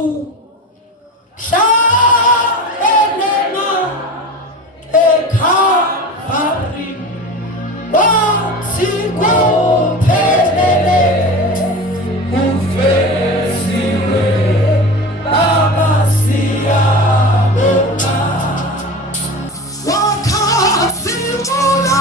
Jesu Elena Ekafari Watsiko Pelele Ufesiwe Abasia Bona Wakasimula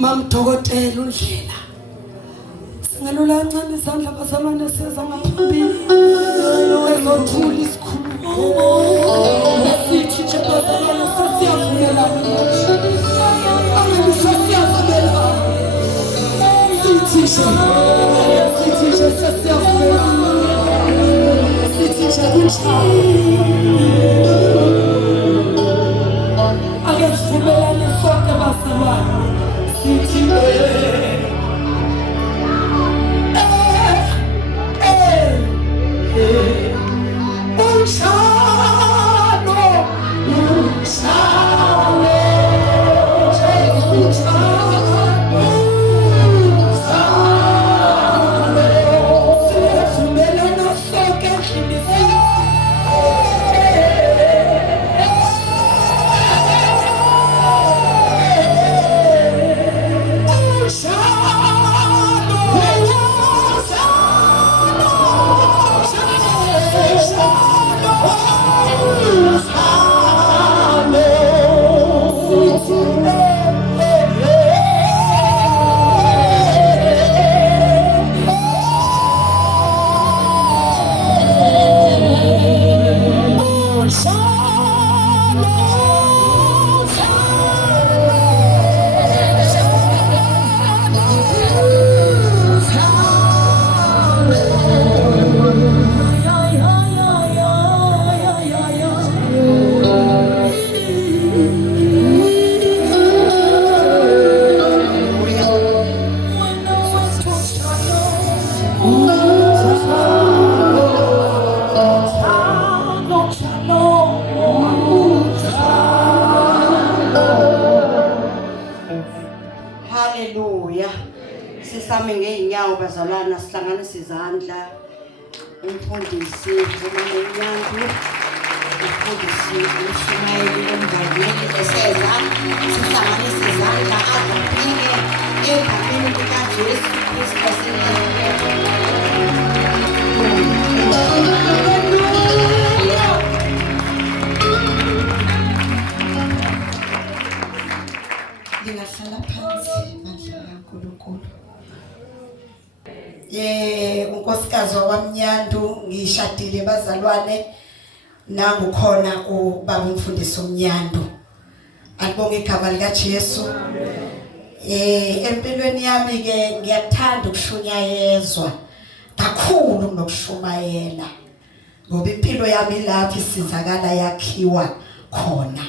Mamdokotela uNdlela singalula kancane izandla bazalwane siza ngaphambili ezothula isikhulumo sithi nje bazalwane sesiyavumelana ameni sesiyavumelana sithi nje sesiyavumelana sithi nje kunjani ake sivumelane sonke bazalwane sithi bazalwana sihlanganisa izandla umfundisi uManyandu umfundisi uShumayeli uMbangeli eseza sihlanganisa izandla azophike egameni likaJesu Kristu lingahlala phansi mandla kaNkulunkulu. Unkosikazi waMnyandu ngishadile bazalwane nangu khona ubaba umfundisi uMnyandu. Akubonge igama lika Jesu. Empilweni yami ke ngiyakuthanda ukushunyayezwa kakhulu nokushumayela ngoba impilo yami lapho isizakala yakhiwa khona.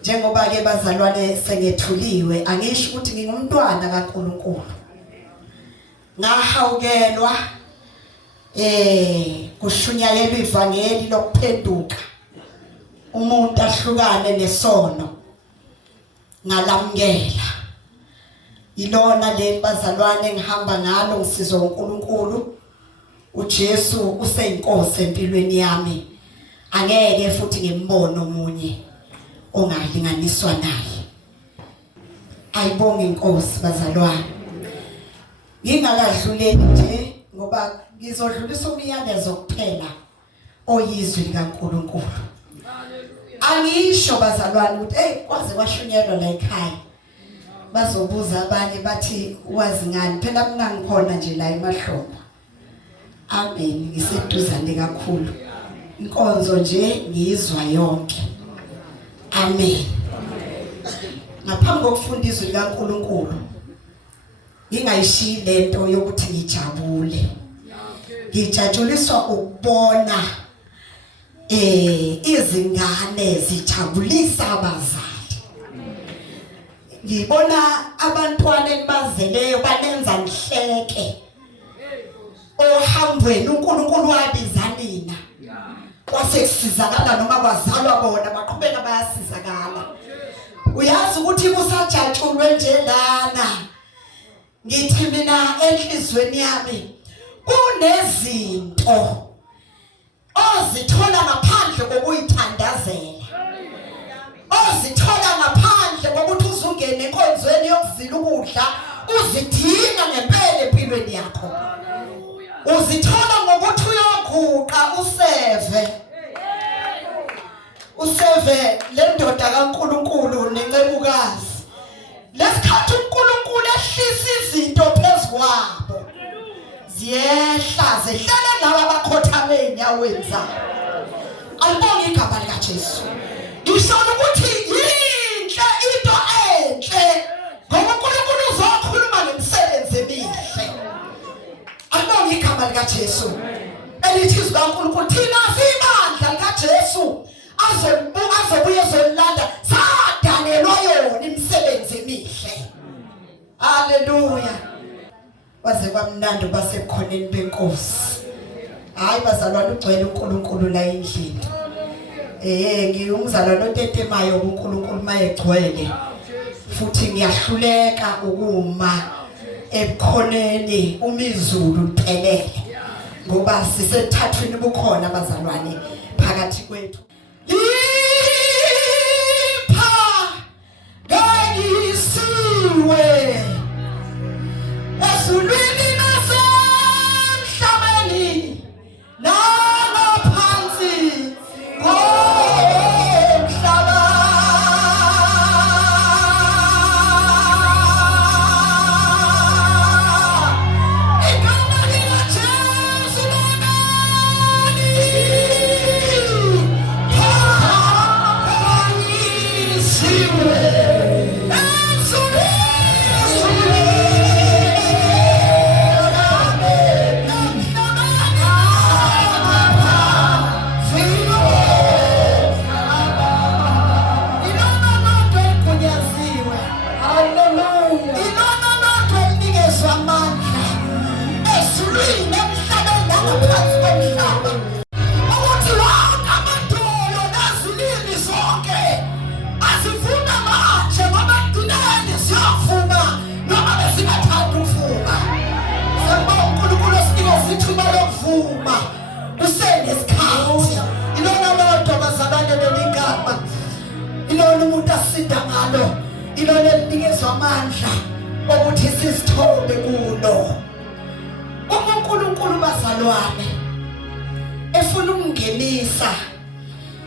Njengoba ke bazalwane sengethuliwe angisho ukuthi ngingumntwana kaNkulunkulu. Ngahawukelwa kushunyayelwa ivangeli lokuphenduka. Umuntu ahlukane nesono ngalamukela. Ilona le bazalwane ngihamba ngalo ngisizwe uNkulunkulu. uJesu useyinkosi empilweni yami. Angeke futhi ngimbone omunye ongalinganiswa naye. Ayibonge inkosi bazalwane. Ngingakadluleli nje ngoba ngizodlulisa umyalezo kuphela oyizwi likaNkulunkulu. Angisho bazalwane ukuthi kwaze kwashunyelwa la ekhaya. Bazobuza abanye bathi wazi ngani phela mina ngikhona nje la emahlombe. Amen ngiseduzane kakhulu. Inkonzo nje ngizwa yonke. Amen. Ngaphambi kokufunda izwi likaNkulunkulu ngingayishiyi lento yokuthi ngijabule. Ngijatshuliswa ukubona izingane zijabulisa abazali. Ngibona abantwana enibazeleyo banenza nihleke. Ohambweni uNkulunkulu wabiza nina. Kwase kusizakala noma kwazalwa bona baqhubeka bayasizakala. Uyazi ukuthi kusajatshulwe nje lana. Ngithi mina enhlizweni yami kunezinto ozithola ngaphandle kokuyithandazela. Ozithola ngaphandle kokuthi uzungene enkonzweni yokuzila ukudla uzidinga ngempela empilweni yakho. Uzithola ngokuthi uyoguqa useve le ndoda kaNkulunkulu nencekukazi. Lesikhathi uNkulunkulu ehlisa izinto phezukwabo ziyehla zehlele laba abakhothame enyaweni zabo. Ayibonge igama likaJesu. Ngisho ukuthi yinhle into enhle ngoba uNkulunkulu uzokhuluma ngemisebenzi emihle. Ayibonge igama likaJesu. Elithi izwi kaNkulunkulu thina sibandla likaJesu azobuye ezolanda sadanelwa yona imisebenzi emihle. Haleluya. Waze kwamnandi basekhoneni benkosi. Hayi bazalwane ugcwele uNkulunkulu la endlini. Ngiyumzalwane otetemayo uNkulunkulu mayegcwele. Futhi ngiyahluleka ukuma ebukhoneni umizulu uphelele. Ngoba sisethathweni bukhona bazalwane phakathi kwethu. Ngayisiwe ezulwini nasemhlabeni nangaphansi komhlaba. Igama likaJesu lonani phakanyisiwe. Ilona elinikeza amandla ukuthi sizithobe kulo. uNkulunkulu bazalwane efuna ukungenisa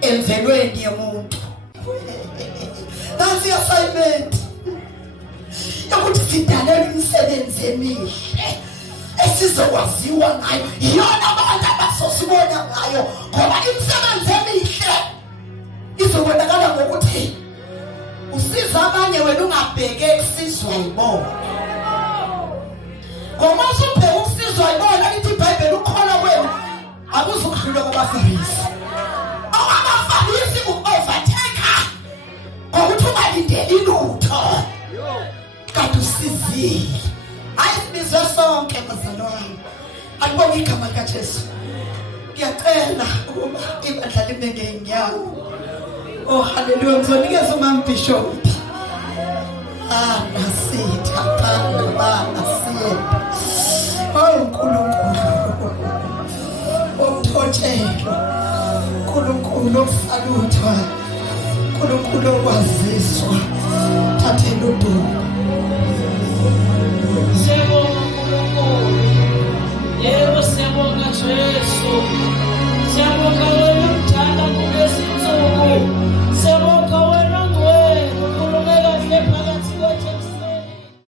emvelweni yomuntu. Nasi assignment yokuthi sidalele imisebenzi emihle esizokwaziwa ngayo. Iyona abantu abasosibona ngayo ngoba imisebenzi emihle izobonakala ngokuthi usiza abanye wena ungabheke kusizwa yibona. Ngoba usubheka ukusizwa yibona lithi iBhayibheli ukhona kwenu akuzukudlula kwabaFarisi. AbaFarisi ku-overtake ngokuthi ungalindeli lutho. Kanti usizile. Hayi sibizwe sonke bazalwane. Akubonga igama likaJesu. Ngiyacela ukuba ibandla libe ngeenyawo. Oh hallelujah, ngizonikeza uMbishop. Nasitha bana siyepha. Oh uNkulunkulu. Ukuthotshelwa. uNkulunkulu okusaluthwa. uNkulunkulu okwaziswa. Thathela udumo. Siyabonga uNkulunkulu. Yebo siyabonga Jesu. Siyabonga